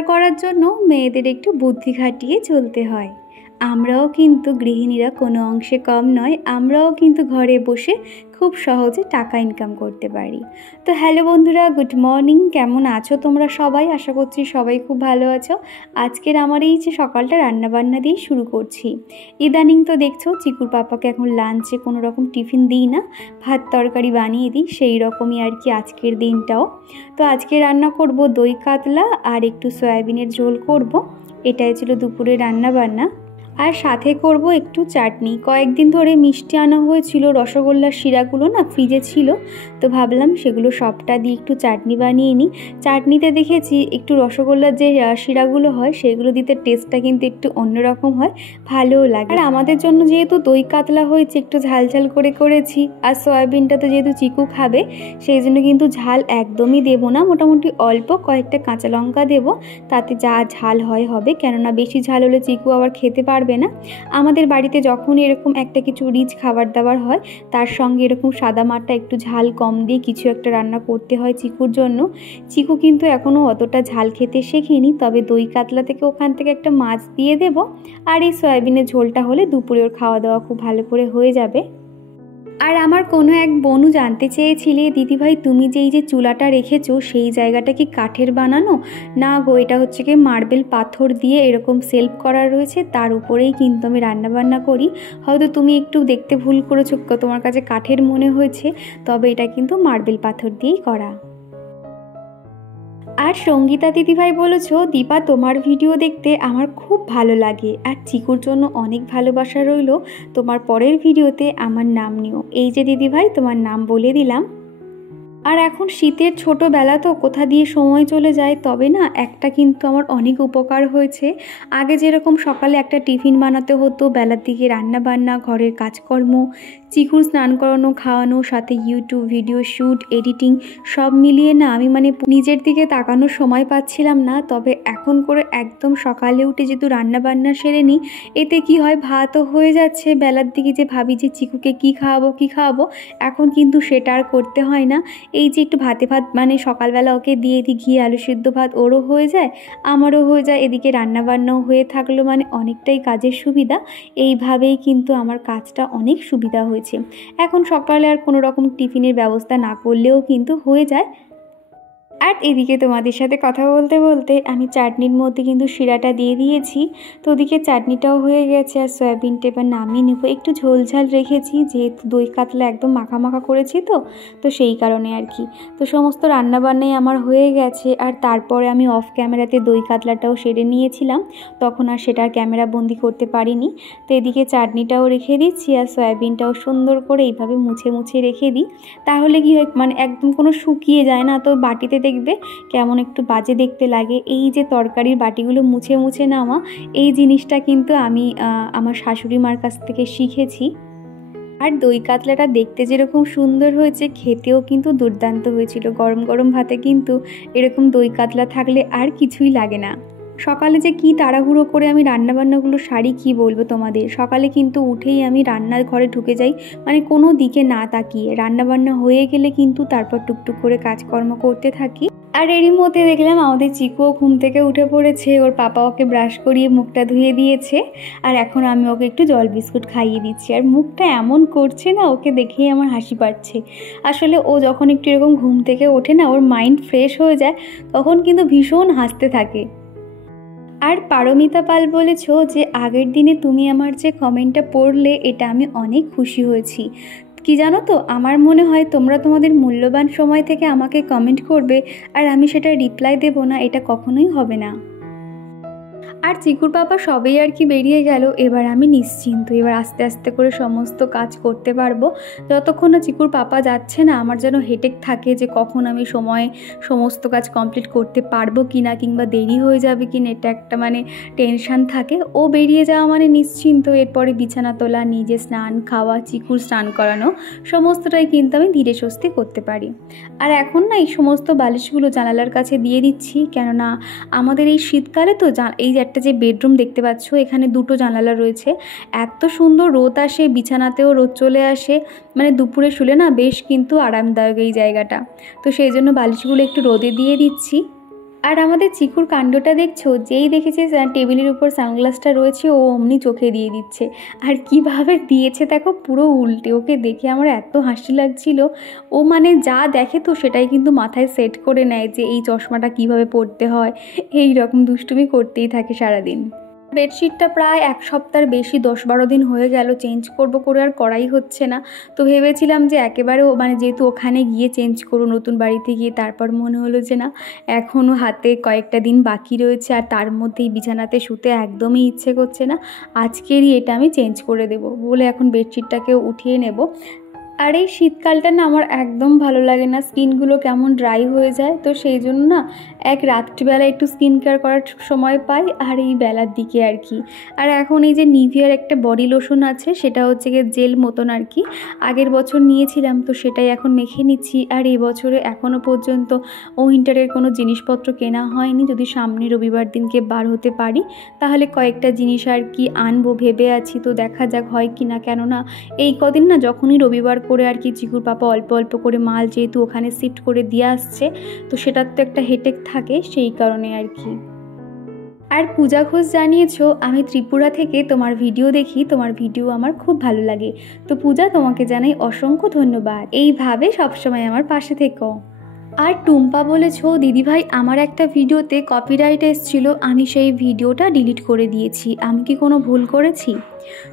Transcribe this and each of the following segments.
সংসার করার জন্য মেয়েদের একটু বুদ্ধি খাটিয়ে চলতে হয়। আমরাও কিন্তু গৃহিণীরা কোনো অংশে কম নয়, আমরাও কিন্তু ঘরে বসে খুব সহজে টাকা ইনকাম করতে পারি। তো হ্যালো বন্ধুরা, গুড মর্নিং। কেমন আছো তোমরা সবাই? আশা করছি সবাই খুব ভালো আছো। আজকের আমার এই যে সকালটা রান্নাবান্না দিয়ে শুরু করছি। ইদানিং তো দেখছো চিকুর পাপাকে এখন লাঞ্চে কোনো রকম টিফিন দিই না, ভাত তরকারি বানিয়ে দিই, সেই রকমই আর কি আজকের দিনটাও। তো আজকে রান্না করব দই কাতলা আর একটু সয়াবিনের ঝোল করব। এটাই ছিল দুপুরে রান্নাবান্না। আর সাথে করব একটু চাটনি। কয়েকদিন ধরে মিষ্টি আনা হয়েছিল, রসগোল্লার শিরাগুলো না ফ্রিজে ছিল, তো ভাবলাম সেগুলো সবটা দিয়ে একটু চাটনি বানিয়ে নিই। চাটনিতে দেখেছি একটু রসগোল্লার যে শিরাগুলো হয় সেগুলো দিতে টেস্টটা কিন্তু একটু অন্যরকম হয়, ভালোও লাগে। আর আমাদের জন্য যেহেতু দই কাতলা হয়েছে একটু ঝাল ঝাল করে করেছি, আর সয়াবিনটা তো যেহেতু চিকু খাবে সেই জন্য কিন্তু ঝাল একদমই দেবো না, মোটামুটি অল্প কয়েকটা কাঁচা লঙ্কা দেবো, তাতে যা ঝাল হয় হবে, কেননা বেশি ঝাল হলে চিকু আবার খেতে পারবে না। আমাদের বাড়িতে যখন এরকম একটা কিছু রিচ খাবার দাবার হয় তার সঙ্গে এরকম সাদা মাঠটা একটু ঝাল কম দিয়ে কিছু একটা রান্না করতে হয় চিকুর জন্য। চিকু কিন্তু এখনও অতটা ঝাল খেতে শেখেনি, তবে দই কাতলা থেকে ওখান থেকে একটা মাছ দিয়ে দেব, আর এই সয়াবিনের ঝোলটা হলে দুপুরে ওর খাওয়া দাওয়া খুব ভালো করে হয়ে যাবে। আর আমার কোনো এক বোনও জানতে চেয়েছিলে, দিদিভাই তুমি যে এই যে চুলাটা রেখেছো সেই জায়গাটা কি কাঠের বানানো? না গো, এটা হচ্ছে কি মার্বেল পাথর দিয়ে এরকম সেলফ করা রয়েছে, তার উপরেই কিন্তু আমি রান্নাবান্না করি। হয়তো তুমি একটু দেখতে ভুল করেছো, তোমার কাছে কাঠের মনে হয়েছে, তবে এটা কিন্তু মার্বেল পাথর দিয়েই করা। আর সঙ্গীতা দিদিভাই বলেছো, দীপা তোমার ভিডিও দেখতে আমার খুব ভালো লাগে, আর চিকুর জন্য অনেক ভালোবাসা রইল, তোমার পরের ভিডিওতে আমার নাম নিও। এই যে দিদিভাই তোমার নাম বলে দিলাম। আর এখন শীতের ছোটোবেলা তো কোথা দিয়ে সময় চলে যায়, তবে না একটা কিন্তু আমার অনেক উপকার হয়েছে। আগে যেরকম সকালে একটা টিফিন বানাতে হতো, বেলার দিকে রান্না বান্না, ঘরের কাজকর্ম, চিকুর স্নান করানো, খাওয়ানো, সাথে ইউটিউব ভিডিও শ্যুট, এডিটিং সব মিলিয়ে না আমি নিজের দিকে তাকানোর সময় পাচ্ছিলাম না। তবে এখন করে একদম সকালে উঠে যেহেতু রান্নাবান্না সেরে নিই, এতে কি হয় ভাতও হয়ে যাচ্ছে, বেলার দিকে যে ভাবি যে চিকুকে কী খাওয়াবো এখন কিন্তু সেটা আর করতে হয় না। এই যে একটু ভাত সকালবেলা ওকে দিয়ে দিই, ঘি আলু সিদ্ধ ভাত ওরও হয়ে যায়, আমারও হয়ে যায়, এদিকে রান্নাবান্নাও হয়ে থাকলো, অনেকটাই কাজের সুবিধা। এইভাবেই কিন্তু আমার কাজটা অনেক সুবিধা হয়েছে। এখন সকালে আর কোনো রকম টিফিনের ব্যবস্থা না করলেও কিন্তু হয়ে যায়। আর এদিকে তোমাদের সাথে কথা বলতে বলতে আমি চাটনির মধ্যে কিন্তু শিরাটা দিয়ে দিয়েছি, তো ওদিকে চাটনিটাও হয়ে গেছে। আর সয়াবিনটা এবার নামিয়ে নেবো, একটু ঝোল ঝাল রেখেছি যেহেতু দই কাতলা একদম মাখা মাখা করেছি, তো সেই কারণে আর কি। তো সমস্ত রান্নাবান্নাই আমার হয়ে গেছে। আর তারপরে আমি অফ ক্যামেরাতে দই কাতলাটাও সেরে নিয়েছিলাম, তখন আর সেটা ক্যামেরা বন্দি করতে পারিনি। তো এদিকে চাটনিটাও রেখে দিচ্ছি, আর সয়াবিনটাও সুন্দর করে এইভাবে মুছে মুছে রেখে দিই, তাহলে কি হয় একদম কোনো শুকিয়ে যায় না, তো বাটিতে দেখবে কেমন একটু বাজে দেখতে লাগে। এই যে তরকারির বাটিগুলো মুছে মুছে নেওয়া, এই জিনিসটা কিন্তু আমি আমার শাশুড়ি মার কাছ থেকে শিখেছি। আর দই কাতলাটা দেখতে যেরকম সুন্দর হয়েছে, খেতেও কিন্তু দুর্দান্ত হয়েছিল। গরম গরম ভাতে কিন্তু এরকম দই কাতলা থাকলে আর কিছুই লাগে না। সকালে যে কি তাড়াহুড়ো করে আমি রান্নাবান্নাগুলো সারি কি বলবো তোমাদের। সকালে কিন্তু উঠেই আমি রান্নার ঘরে ঢুকে যাই, কোনো দিকে না তাকিয়ে। রান্নাবান্না হয়ে গেলে কিন্তু তারপর টুকটুক করে কাজকর্ম করতে থাকি। আর এরই মধ্যে দেখলাম আমাদের চিকুও ঘুম থেকে উঠে পড়েছে, ওর পাপা ওকে ব্রাশ করিয়ে মুখটা ধুয়ে দিয়েছে, আর এখন আমি ওকে একটু জল বিস্কুট খাইয়ে দিচ্ছি। আর মুখটা এমন করছে না, ওকে দেখেই আমার হাসি পাচ্ছে। আসলে ও যখন একটু এরকম ঘুম থেকে ওঠে না, ওর মাইন্ড ফ্রেশ হয়ে যায়, তখন কিন্তু ভীষণ হাসতে থাকে। আর পারমিতা পাল বলেছ যে আগের দিনে তুমি আমার যে কমেন্টটা পড়লে, এটা আমি অনেক খুশি হয়েছি। কি জানো তো, আমার মনে হয় তোমরা তোমাদের মূল্যবান সময় থেকে আমাকে কমেন্ট করবে আর আমি সেটা রিপ্লাই দেব না, এটা কখনোই হবে না। আর চিকুর পাপা সবেই আর কি বেরিয়ে গেল, এবার আমি নিশ্চিন্ত, এবার আস্তে আস্তে করে সমস্ত কাজ করতে পারবো। যতক্ষণ না চিকুর পাপা যাচ্ছে না, আমার যেন হেডেক থাকে যে কখন আমি সময়ে সমস্ত কাজ কমপ্লিট করতে পারবো কি না, কিংবা দেরি হয়ে যাবে কি না, এটা একটা টেনশান থাকে। ও বেরিয়ে যাওয়া নিশ্চিন্ত, এরপরে বিছানা তোলা, নিজে স্নান, খাওয়া, চিকুর স্নান করানো, সমস্তটাই কিন্তু আমি ধীরে সুস্থে করতে পারি। আর এখন না এই সমস্ত বালিশগুলো জানালার কাছে দিয়ে দিচ্ছি, কেননা আমাদের এই শীতকালে তো এই একটা যে বেডরুম দেখতে পাচ্ছ, এখানে দুটো জানালা রয়েছে, এত সুন্দর রোদ আসে, বিছানাতেও রোদ চলে আসে, দুপুরে শুলে না বেশ কিন্তু আরামদায়ক এই জায়গাটা। তো সেই জন্য বালিশগুলো একটু রোদে দিয়ে দিচ্ছি। আর আমাদের চিকুর কাণ্ডটা দেখছো, যেই দেখেছে টেবিলের উপর সানগ্লাসটা রয়েছে ও অমনি চোখে দিয়ে দিচ্ছে। আর কিভাবে দিয়েছে দেখো, পুরো উল্টে। ওকে দেখে আমার এত হাসি লাগছিল। ও মানে যা দেখে তো সেটাই কিন্তু মাথায় সেট করে নেয় যে এই চশমাটা কিভাবে পরতে হয়। এই রকম দুষ্টুমি করতেই থাকে সারাদিন। বেডশিটটা প্রায় 1 সপ্তাহের বেশি 10-12 দিন হয়ে গেল চেঞ্জ করব করে আর করাই হচ্ছে না। তো ভেবেছিলাম যে একেবারে মানে যেহেতু ওখানে গিয়ে চেঞ্জ করব নতুন বাড়িতে গিয়ে, তারপর মনে হলো যে না, এখনও হাতে কয়েকটা দিন বাকি রয়েছে আর তার মধ্যেই বিছানাতে শুতে একদমই ইচ্ছে করছে না। আজকেরই এটা আমি চেঞ্জ করে দেব বলে এখন বেডশিটটাকেও উঠিয়ে নেব। আর এই শীতকালটা না আমার একদম ভালো লাগে না, স্কিনগুলো কেমন ড্রাই হয়ে যায়। তো সেই জন্য না এক রাত্রিবেলা একটু স্কিন কেয়ার করার সময় পাই, আর এই বেলার দিকে আর কি। আর এখন এই যে নিভিয়ার একটা বডি লোশন আছে, সেটা হচ্ছে গিয়ে জেল মতন আর কি, আগের বছর নিয়েছিলাম তো সেটাই এখন মেখে নিচ্ছি। আর এই বছরে এখনও পর্যন্ত উইন্টারের কোনো জিনিসপত্র কেনা হয়নি। যদি সামনে রবিবার দিনকে বার হতে পারি তাহলে কয়েকটা জিনিস আর কি আনবো ভেবে আছি। তো দেখা যাক হয় কি না, কেননা এই কদিন না যখনই রবিবার করে আর কি চিকুর পাপা অল্প অল্প করে মাল যেহেতু ওখানে শিফট করে দিয়ে আসছে, তো সেটার তো একটা হেডেক থাকে, সেই কারণে আর কি। আর পূজা ঘোষ জানিয়েছো আমি ত্রিপুরা থেকে তোমার ভিডিও দেখি, তোমার ভিডিও আমার খুব ভালো লাগে। তো পূজা, তোমাকে জানাই অসংখ্য ধন্যবাদ, এইভাবে সবসময় আমার পাশে থেকো। আর টুম্পা বলেছো দিদিভাই আমার একটা ভিডিওতে কপিরাইট এসেছিল, আমি সেই ভিডিওটা ডিলিট করে দিয়েছি, আমি কি কোনো ভুল করেছি?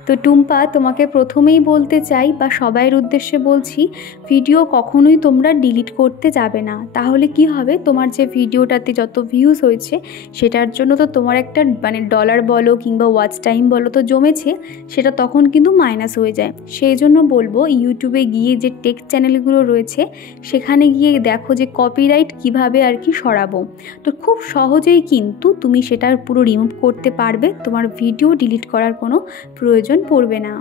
তো টুম্পা, তোমাকে প্রথমেই বলতে চাই বা সবাইয়ের উদ্দেশ্যে বলছি, ভিডিও কখনোই তোমরা ডিলিট করতে যাবে না। তাহলে কি হবে, তোমার যে ভিডিওটাতে যত ভিউজ হয়েছে সেটার জন্য তো তোমার একটা মানে ডলার বলো কিংবা ওয়াচ টাইম বলো তো জমেছে, সেটা তখন কিন্তু মাইনাস হয়ে যায়। সেই জন্য বলবো ইউটিউবে গিয়ে যে টেক চ্যানেলগুলো রয়েছে সেখানে গিয়ে দেখো যে কপিরাইট কিভাবে আর কি সরাবো। তো খুব সহজেই কিন্তু তুমি সেটার পুরো রিমুভ করতে পারবে, তোমার ভিডিও ডিলিট করার কোনো প্রয়োজন পড়বে না।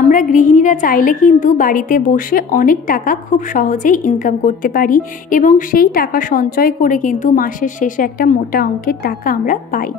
আমরা গৃহিণীরা চাইলে কিন্তু বাড়িতে বসে অনেক টাকা খুব সহজেই ইনকাম করতে পারি এবং সেই টাকা সঞ্চয় করে কিন্তু মাসের শেষে একটা মোটা অঙ্কের টাকা আমরা পাই।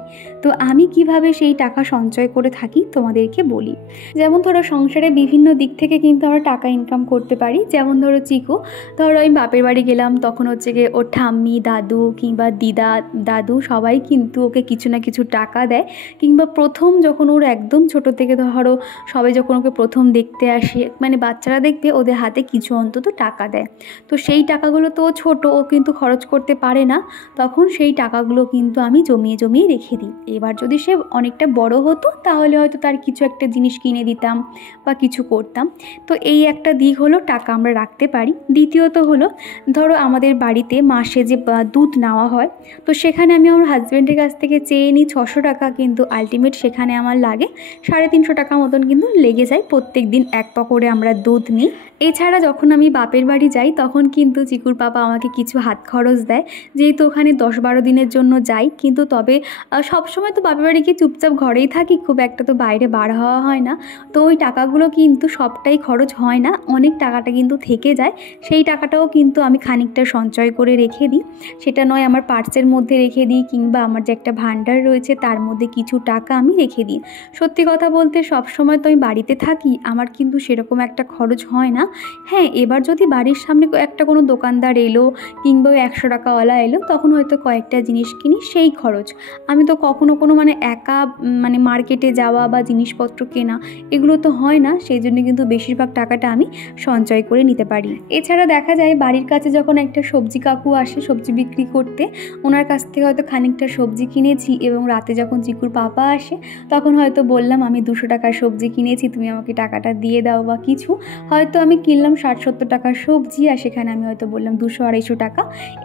তো আমি কিভাবে সেই টাকা সঞ্চয় করে থাকি তোমাদেরকে বলি। যেমন ধরো সংসারে বিভিন্ন দিক থেকে কিন্তু আমরা টাকা ইনকাম করতে পারি। যেমন ধরো চিকু, ধরো আমি বাপের বাড়ি গেলাম, তখন হচ্ছে গিয়ে ওর ঠাম্মি, দাদু কিংবা দিদা, দাদু সবাই কিন্তু ওকে কিছু না কিছু টাকা দেয়। কিংবা প্রথম যখন ওর একদম ছোট থেকে ধরো সবাই যখন ওকে প্রথম দেখতে আসে, মানে বাচ্চারা দেখবে ওদের হাতে কিছু অন্তত টাকা দেয়। তো সেই টাকাগুলো তো ছোট, ও কিন্তু খরচ করতে পারে না, তখন সেই টাকাগুলো কিন্তু আমি জমিয়ে জমিয়ে রেখে দিই। এবার যদি সে অনেকটা বড় হতো তাহলে হয়তো তার কিছু একটা জিনিস কিনে দিতাম বা কিছু করতাম। তো এই একটা দিক হলো টাকা আমরা রাখতে পারি। দ্বিতীয়ত হলো ধরো আমাদের বাড়িতে মাসে যে দুধ নেওয়া হয়, তো সেখানে আমি আমার হাজব্যান্ডের কাছ থেকে চেয়ে নিই 600 টাকা, কিন্তু আলটিমেট সেখানে আমার লাগে 350 টাকা মতন কিন্তু লেগে যায়। প্রত্যেক দিন 1 পা করে আমরা দুধ নিই। এছাড়া যখন আমি বাপের বাড়ি যাই তখন কিন্তু চিকুর পাপা আমাকে কিছু হাত খরচ দেয়, যেহেতু ওখানে 10-12 দিনের জন্য যাই। কিন্তু তবে সবসময় তো বাপের বাড়ি গিয়ে চুপচাপ ঘরেই থাকি, খুব একটা তো বাইরে বার হওয়া হয় না। তো ওই টাকাগুলো কিন্তু সবটাই খরচ হয় না, অনেক টাকাটা কিন্তু থেকে যায়। সেই টাকাটাও কিন্তু আমি খানিকটা সঞ্চয় করে রেখে দিই। সেটা নয় আমার পার্সের মধ্যে রেখে দিই কিংবা আমার যে একটা ভান্ডার রয়েছে তার মধ্যে কিছু টাকা আমি রেখে দিই। সত্যি কথা বলতে সবসময় তো আমি বাড়িতে থাকি, আমার কিন্তু সেরকম একটা খরচ হয় না। হ্যাঁ, এবার যদি বাড়ির সামনে একটা কোনো দোকানদার এলো কিংবা 100 টাকাওয়ালা এলো, তখন হয়তো কয়েকটা জিনিস কিনি, সেই খরচ। আমি তো কখনো কোনো মানে একা মানে মার্কেটে যাওয়া বা জিনিসপত্র কেনা এগুলো তো হয় না, সেই জন্য কিন্তু বেশিরভাগ টাকাটা আমি সঞ্চয় করে নিতে পারি। এছাড়া দেখা যায় বাড়ির কাছে যখন একটা সবজি কাকু আসে সবজি বিক্রি করতে, ওনার কাছ থেকে হয়তো খানিকটা সবজি কিনেছি এবং রাতে যখন চিকুর পাপা আসে তখন হয়তো বললাম আমি 200 টাকার সবজি কিনেছি, তুমি আমাকে টাকাটা দিয়ে দাও। বা কিছু হয়তো আমি কিনলাম 60-70 টাকার সবজি আর সেখানে আমি হয়তো বললাম 200-250 টাকা।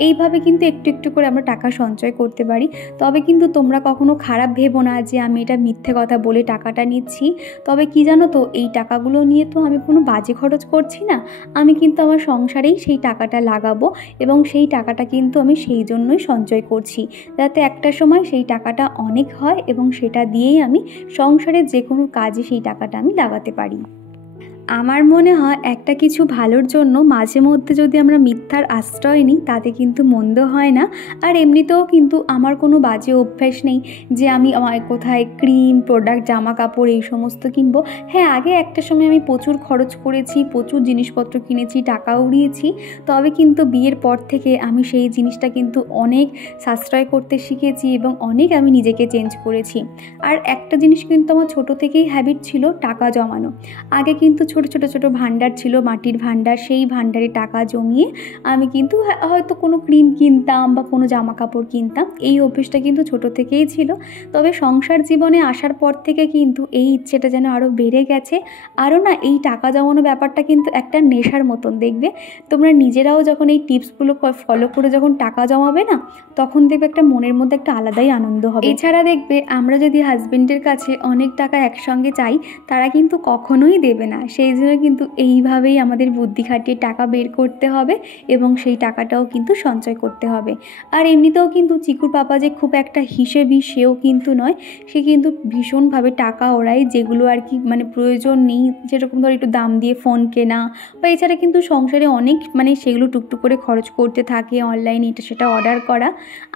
এইভাবে কিন্তু একটু একটু করে আমরা টাকা সঞ্চয় করতে পারি। তবে কিন্তু তোমরা কখনো খারাপ ভেবো না যে আমি এটা মিথ্যে কথা বলে টাকাটা নিচ্ছি। তবে কি জানো তো, এই টাকাগুলো নিয়ে তো আমি কোনো বাজে খরচ করছি না, আমি কিন্তু আমার সংসারেই সেই টাকাটা লাগাবো এবং সেই টাকাটা কিন্তু আমি সেই জন্যই সঞ্চয় করছি, যাতে একটা সময় সেই টাকাটা অনেক হয় এবং সেটা দিয়েই আমি সংসারের যে কোনো কাজে সেই টাকাটা আমি লাগাতে পারি। আমার মনে হয় একটা কিছু ভালোর জন্য মাঝে মধ্যে যদি আমরা মিথ্যার আশ্রয় নিই তাতে কিন্তু মন্দ হয় না। আর এমনিতেও কিন্তু আমার কোনো বাজে অভ্যাস নেই যে আমি কোথায় ক্রিম, প্রোডাক্ট, জামা কাপড় এই সমস্ত কিনবো। হ্যাঁ, আগে একটা সময় আমি প্রচুর খরচ করেছি, প্রচুর জিনিসপত্র কিনেছি, টাকা উড়িয়েছি। তবে কিন্তু বিয়ের পর থেকে আমি সেই জিনিসটা কিন্তু অনেক সাশ্রয় করতে শিখেছি এবং অনেক আমি নিজেকে চেঞ্জ করেছি। আর একটা জিনিস কিন্তু আমার ছোটো থেকেই হ্যাবিট ছিল, টাকা জমানো। আগে কিন্তু ছোট ভান্ডার ছিল, মাটির ভান্ডার, সেই ভান্ডারে টাকা জমিয়ে আমি কিন্তু হয়তো কোনো ক্রিম কিনতাম বা কোনো জামা কাপড় কিনতাম। এই অভ্যেসটা কিন্তু ছোটো থেকেই ছিল। তবে সংসার জীবনে আসার পর থেকে কিন্তু এই ইচ্ছেটা যেন আরও বেড়ে গেছে। আরও না, এই টাকা জমানো ব্যাপারটা কিন্তু একটা নেশার মতন। দেখবে তোমরা নিজেরাও যখন এই টিপসগুলো ফলো করে যখন টাকা জমাবে না, তখন দেখবে একটা মনের মধ্যে একটা আলাদাই আনন্দ হবে। এছাড়া দেখবে আমরা যদি হাজবেন্ডের কাছে অনেক টাকা একসঙ্গে চাই, তারা কিন্তু কখনোই দেবে না। সেই জন্য কিন্তু এইভাবেই আমাদের বুদ্ধি খাটিয়ে টাকা বের করতে হবে এবং সেই টাকাটাও কিন্তু সঞ্চয় করতে হবে। আর এমনিতেও কিন্তু চিকুর পাপা যে খুব একটা হিসেবি সেও কিন্তু নয়, সে কিন্তু ভীষণভাবে টাকা ওড়ায়, যেগুলো আর কি মানে প্রয়োজন নেই। যেরকম ধর একটু দাম দিয়ে ফোন কেনা বা এছাড়া কিন্তু সংসারে অনেক সেগুলো টুকটুক করে খরচ করতে থাকে, অনলাইনে এটা সেটা অর্ডার করা।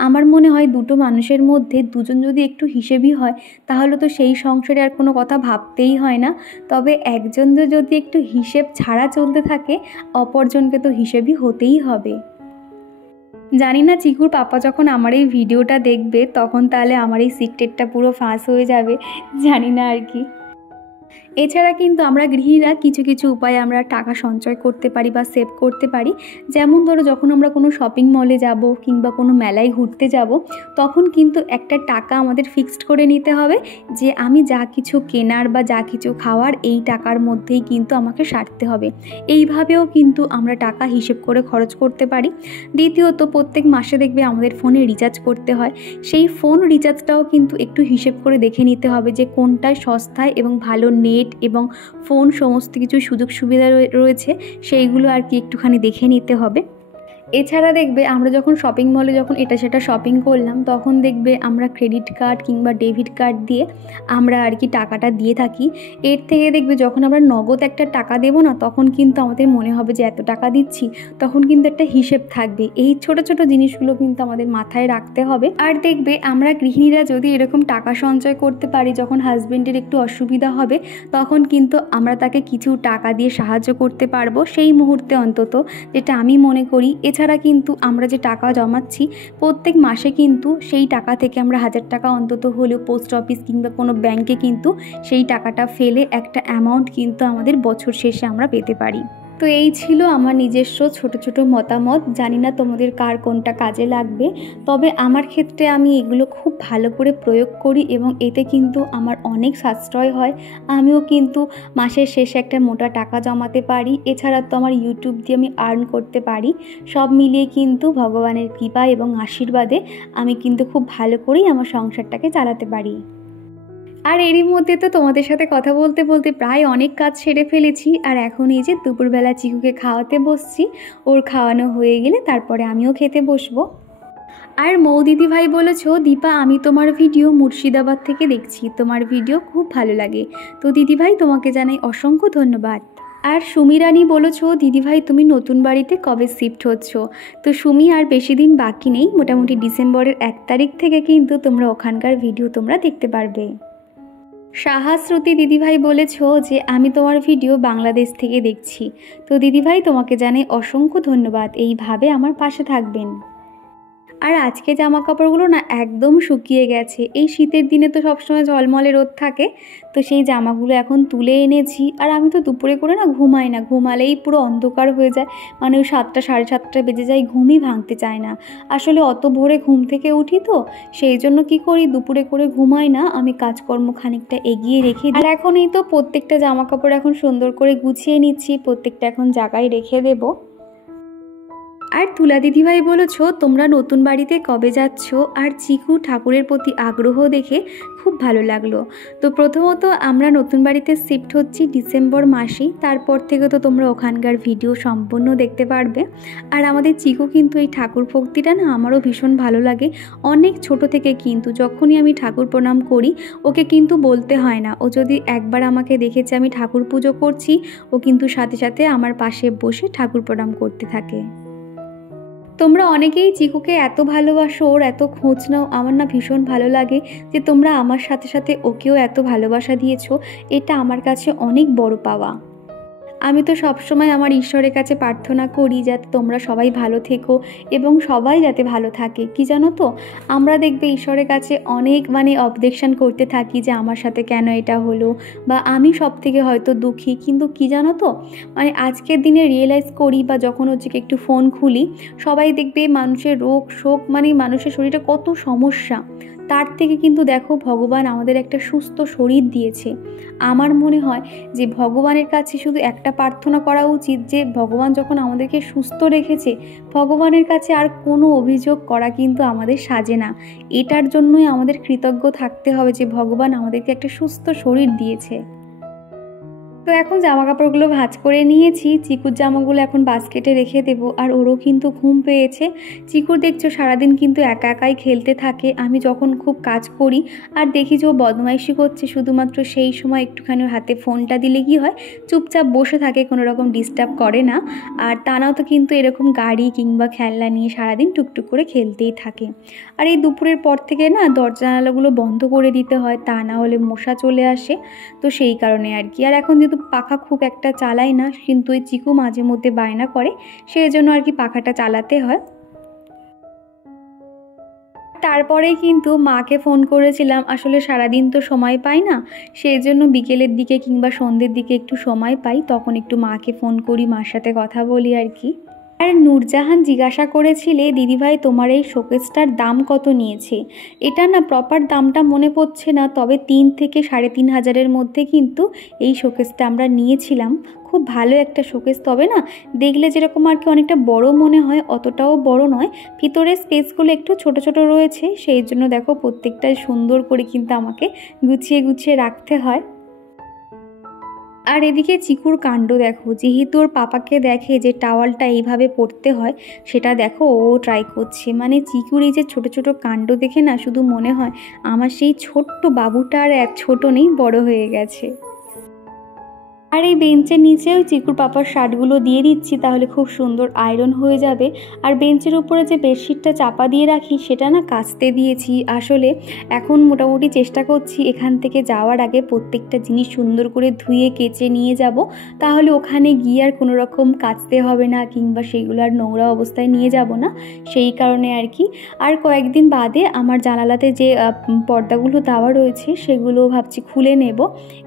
আমার মনে হয় দুটো মানুষের মধ্যে দুজন যদি একটু হিসেবি হয়, তাহলে তো সেই সংসারে আর কোনো কথা ভাবতেই হয় না। তবে একজন যদি একটু হিসেব ছাড়া চলতে থাকে, অপরজনকে তো হিসেবি হতেই হবে। জানি না চিকুর পাপা যখন আমার এই ভিডিওটা দেখবে তখন তাহলে আমার এই সিক্রেটটা পুরো ফাঁস হয়ে যাবে, জানি না আর কি। এছাড়া কিন্তু আমরা গৃহিণীরা কিছু কিছু উপায়ে আমরা টাকা সঞ্চয় করতে পারি বা সেভ করতে পারি। যেমন ধরো, যখন আমরা কোনো শপিং মলে যাব কিংবা কোনো মেলায় ঘুরতে যাব, তখন কিন্তু একটা টাকা আমাদের ফিক্সড করে নিতে হবে যে আমি যা কিছু কেনার বা যা কিছু খাওয়ার এই টাকার মধ্যেই কিন্তু আমাকে সারতে হবে। এইভাবেও কিন্তু আমরা টাকা হিসেব করে খরচ করতে পারি। দ্বিতীয়ত, প্রত্যেক মাসে দেখবে আমাদের ফোনে রিচার্জ করতে হয়। সেই ফোন রিচার্জটাও কিন্তু একটু হিসেব করে দেখে নিতে হবে যে কোনটায় সস্তায় এবং ভালো নেট এবং ফোন সমস্ত কিছু সুযোগ সুবিধা রয়েছে, সেইগুলো আর কি একটুখানি দেখে নিতে হবে। এছাড়া দেখবে আমরা যখন শপিং মলে যখন এটা সেটা শপিং করলাম, তখন দেখবে আমরা ক্রেডিট কার্ড কিংবা ডেবিট কার্ড দিয়ে আমরা আর কি টাকাটা দিয়ে থাকি। এর থেকে দেখবে যখন আমরা নগদ একটা টাকা দেবো না, তখন কিন্তু আমাদের মনে হবে যে এত টাকা দিচ্ছি, তখন কিন্তু একটা হিসেব থাকবে। এই ছোট ছোট জিনিসগুলো কিন্তু আমাদের মাথায় রাখতে হবে। আর দেখবে আমরা গৃহিণীরা যদি এরকম টাকা সঞ্চয় করতে পারি, যখন হাজবেন্ডের একটু অসুবিধা হবে তখন কিন্তু আমরা তাকে কিছু টাকা দিয়ে সাহায্য করতে পারবো সেই মুহূর্তে অন্তত, যেটা আমি মনে করি। এছাড়া কিন্তু আমরা যে টাকা জমাচ্ছি প্রত্যেক মাসে কিন্তু সেই টাকা থেকে আমরা 1000 টাকা অন্তত হলেও পোস্ট অফিস কিংবা কোনো ব্যাংকে কিন্তু সেই টাকাটা ফেলে একটা অ্যামাউন্ট কিন্তু আমাদের বছর শেষে আমরা পেতে পারি। তো এই ছিল আমার নিজস্ব ছোট ছোট মতামত। জানি না তোমাদের কার কোনটা কাজে লাগবে, তবে আমার ক্ষেত্রে আমি এগুলো খুব ভালো করে প্রয়োগ করি এবং এতে কিন্তু আমার অনেক সাশ্রয় হয়। আমিও কিন্তু মাসের শেষে একটা মোটা টাকা জমাতে পারি। এছাড়া তো আমার ইউটিউব দিয়ে আমি আর্ন করতে পারি। সব মিলিয়ে কিন্তু ভগবানের কৃপা এবং আশীর্বাদে আমি কিন্তু খুব ভালো করেই আমার সংসারটাকে চালাতে পারি। আর এরই মধ্যে তো তোমাদের সাথে কথা বলতে বলতে প্রায় অনেক কাজ সেরে ফেলেছি। আর এখন এই যে দুপুরবেলা চিকুকে খাওয়াতে বসছি, ওর খাওয়ানো হয়ে গেলে তারপরে আমিও খেতে বসবো। আর দিদি ভাই বলেছো, দীপা আমি তোমার ভিডিও মুর্শিদাবাদ থেকে দেখছি, তোমার ভিডিও খুব ভালো লাগে। তো দিদিভাই তোমাকে জানাই অসংখ্য ধন্যবাদ। আর সুমি রানী বলেছো, দিদিভাই তুমি নতুন বাড়িতে কবে শিফট হচ্ছ? তো সুমি, আর বেশি দিন বাকি নেই, মোটামুটি ডিসেম্বরের 1 তারিখ থেকে কিন্তু তোমরা ওখানকার ভিডিও তোমরা দেখতে পারবে। সাহাশ্রুতি দিদিভাই বলেছ যে আমি তোমার ভিডিও বাংলাদেশ থেকে দেখছি। তো দিদিভাই তোমাকে জানাই অসংখ্য ধন্যবাদ, এইভাবে আমার পাশে থাকবেন। আর আজকে জামা কাপড়গুলো না একদম শুকিয়ে গেছে। এই শীতের দিনে তো সবসময় ঝলমলে রোদ থাকে, তো সেই জামাগুলো এখন তুলে এনেছি। আর আমি তো দুপুরে করে না ঘুমাই না, ঘুমালেই পুরো অন্ধকার হয়ে যায়, মানে ওই 7টা 7:30 বেজে যায়, ঘুমই ভাঙতে চায় না। আসলে অত ভোরে ঘুম থেকে উঠি তো, সেই জন্য কি করি, দুপুরে করে ঘুমাই না, আমি কাজকর্ম খানিকটা এগিয়ে রেখে দিই। আর এখন এই তো প্রত্যেকটা জামা কাপড় এখন সুন্দর করে গুছিয়ে নিচ্ছি, প্রত্যেকটা এখন জায়গায় রেখে দেবো। আর তুলা দিদিভাই বলেছো তোমরা নতুন বাড়িতে কবে যাচ্ছ, আর চিকু ঠাকুরের প্রতি আগ্রহ দেখে খুব ভালো লাগলো। তো প্রথমত আমরা নতুন বাড়িতে শিফট হচ্ছি ডিসেম্বর মাসেই, তারপর থেকে তো তোমরা ওখানকার ভিডিও সম্পূর্ণ দেখতে পারবে। আর আমাদের চিকু কিন্তু এই ঠাকুর ভক্তিটা না আমারও ভীষণ ভালো লাগে। অনেক ছোট থেকে কিন্তু যখনই আমি ঠাকুর প্রণাম করি ওকে কিন্তু বলতে হয় না, ও যদি একবার আমাকে দেখেছে আমি ঠাকুর পুজো করছি ও কিন্তু সাথে সাথে আমার পাশে বসে ঠাকুর প্রণাম করতে থাকে। তোমরা অনেকেই চিকুকে এত ভালোবাসো, ওর এত খোঁজ নাও, আমার না ভীষণ ভালো লাগে যে তোমরা আমার সাথে সাথে ওকেও এত ভালোবাসা দিয়েছো। এটা আমার কাছে অনেক বড় পাওয়া। আমি তো সবসময় আমার ঈশ্বরের কাছে প্রার্থনা করি যাতে তোমরা সবাই ভালো থেকো এবং সবাই যাতে ভালো থাকে। কি জানো তো, আমরা দেখবে ঈশ্বরের কাছে অনেক অবজেকশন করতে থাকি যে আমার সাথে কেন এটা হলো, বা আমি সব থেকে হয়তো দুঃখী। কিন্তু কি জানো তো, আজকের দিনে রিয়েলাইজ করি বা যখন হচ্ছে কি একটু ফোন খুলি সবাই দেখবে মানুষের রোগ শোক মানুষের শরীরে কত সমস্যা, তার থেকে কিন্তু দেখো ভগবান আমাদের একটা সুস্থ শরীর দিয়েছে। আমার মনে হয় যে ভগবানের কাছে শুধু একটা প্রার্থনা করা উচিত যে ভগবান যখন আমাদেরকে সুস্থ রেখেছে, ভগবানের কাছে আর কোনো অভিযোগ করা কিন্তু আমাদের সাজে না। এটার জন্যই আমাদের কৃতজ্ঞ থাকতে হবে যে ভগবান আমাদেরকে একটা সুস্থ শরীর দিয়েছে। তো এখন জামা কাপড়গুলো ভাঁজ করে নিয়েছি, চিকুর জামাগুলো এখন বাস্কেটে রেখে দেবো। আর ওরও কিন্তু ঘুম পেয়েছে। চিকুর দেখছো সারাদিন কিন্তু একা একাই খেলতে থাকে। আমি যখন খুব কাজ করি আর দেখি যে ও বদমাইশি করছে, শুধুমাত্র সেই সময় একটুখানি ওর হাতে ফোনটা দিলে কি হয়, চুপচাপ বসে থাকে, কোনো রকম ডিস্টার্ব করে না। আর তা নাও তো কিন্তু এরকম গাড়ি কিংবা খেলনা নিয়ে সারাদিন টুকটুক করে খেলতেই থাকে। আর এই দুপুরের পর থেকে না দরজা জানালাগুলো বন্ধ করে দিতে হয়, তা না হলে মশা চলে আসে। তো সেই কারণে আর কি। আর এখন যেহেতু পাখা খুব একটা চালাই না, কিন্তু ওই চিকু মাঝে মধ্যে বায়না করে, সেই জন্য আর কি পাখাটা চালাতে হয়। তারপরেই কিন্তু মাকে ফোন করেছিলাম, আসলে সারাদিন তো সময় পাই না, সেই জন্য বিকেলের দিকে কিংবা সন্ধ্যের দিকে একটু সময় পাই, তখন একটু মাকে ফোন করি, মার সাথে কথা বলি আর কি। আর নূরজাহান জিজ্ঞাসা করেছিলে দিদিভাই তোমার এই শোকেসটার দাম কত নিয়েছে। এটা না প্রপার দামটা মনে পড়ছে না, তবে 3 থেকে 3,500-এর মধ্যে কিন্তু এই শোকেসটা আমরা নিয়েছিলাম। খুব ভালো একটা শোকেস, তবে না দেখলে যেরকম আর কি অনেকটা বড় মনে হয়, অতটাও বড় নয়। ভিতরের স্পেসগুলো একটু ছোট ছোট রয়েছে, সেই জন্য দেখো প্রত্যেকটাই সুন্দর করে কিন্তু আমাকে গুছিয়ে গুছিয়ে রাখতে হয়। আর এদিকে চিকুর কাণ্ড দেখো, যেহেতু ওর পাপাকে দেখে যে টাওয়ালটা এইভাবে পরতে হয়, সেটা দেখো ও ট্রাই করছে। চিকুর এই যে ছোট ছোট কাণ্ড দেখে না শুধু মনে হয় আমার সেই ছোট্ট বাবুটা আর এক ছোট নেই, বড় হয়ে গেছে। আর এই বেঞ্চের নিচেও চিকুর পাপার শার্টগুলো দিয়ে দিচ্ছি, তাহলে খুব সুন্দর আয়রন হয়ে যাবে। আর বেঞ্চের উপরে যে বেডশিটটা চাপা দিয়ে রাখি সেটা না কাচতে দিয়েছি। আসলে এখন মোটামুটি চেষ্টা করছি এখান থেকে যাওয়ার আগে প্রত্যেকটা জিনিস সুন্দর করে ধুয়ে কেচে নিয়ে যাব, তাহলে ওখানে গিয়ে আর কোনো রকম কাচতে হবে না কিংবা সেগুলো আর নোংরা অবস্থায় নিয়ে যাব না, সেই কারণে আর কি। আর কয়েকদিন বাদে আমার জানালাতে যে পর্দাগুলো দেওয়া রয়েছে সেগুলো ভাবছি খুলে নেব।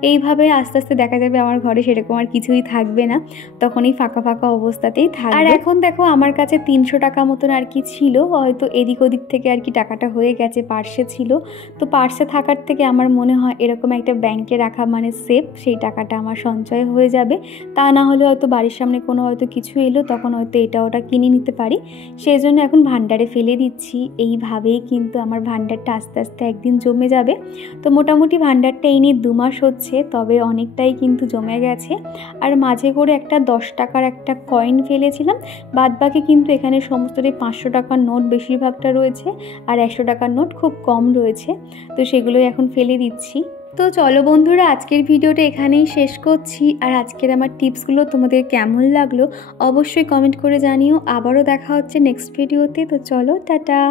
এইভাবে আস্তে আস্তে দেখা যাবে আমার ঘরে সেরকম আর কিছুই থাকবে না, তখন এই ফাঁকা ফাঁকা অবস্থাতেই থাকবে। আর এখন দেখো আমার কাছে 300 টাকা মতন আর কি ছিল, হয়তো এদিক ওদিক থেকে আর কি টাকাটা হয়ে গেছে, পার্সে ছিল। তো পার্সে থাকার থেকে আমার মনে হয় এরকম একটা ব্যাংকে রাখা সেফ, সেই টাকাটা আমার সঞ্চয় হয়ে যাবে। তা না হলে হয়তো বাড়ির সামনে কোনো হয়তো কিছু এলো, তখন হয়তো এটা ওটা কিনে নিতে পারি, সেই জন্য এখন ভান্ডারে ফেলে দিচ্ছি। এইভাবেই কিন্তু আমার ভান্ডারটা আস্তে আস্তে একদিন জমে যাবে। তো মোটামুটি ভান্ডারটা এই নিয়ে 2 মাস হচ্ছে, তবে অনেকটাই কিন্তু জমে গেছে। আর মাঝে করে একটা 10 টাকার একটা কয়েন ফেলেছিলাম, বাদবাকি কিন্তু এখানে সমস্তটাই 500 টাকার নোট বেশিরভাগটা রয়েছে, আর 100 টাকার নোট খুব কম রয়েছে, তো সেগুলোই এখন ফেলে দিচ্ছি। তো চলো বন্ধুরা, আজকের ভিডিওটা এখানেই শেষ করছি। আর আজকের আমার টিপসগুলো তোমাদের কেমন লাগলো অবশ্যই কমেন্ট করে জানিও। আবারও দেখা হচ্ছে নেক্সট ভিডিওতে। তো চলো, টাটা।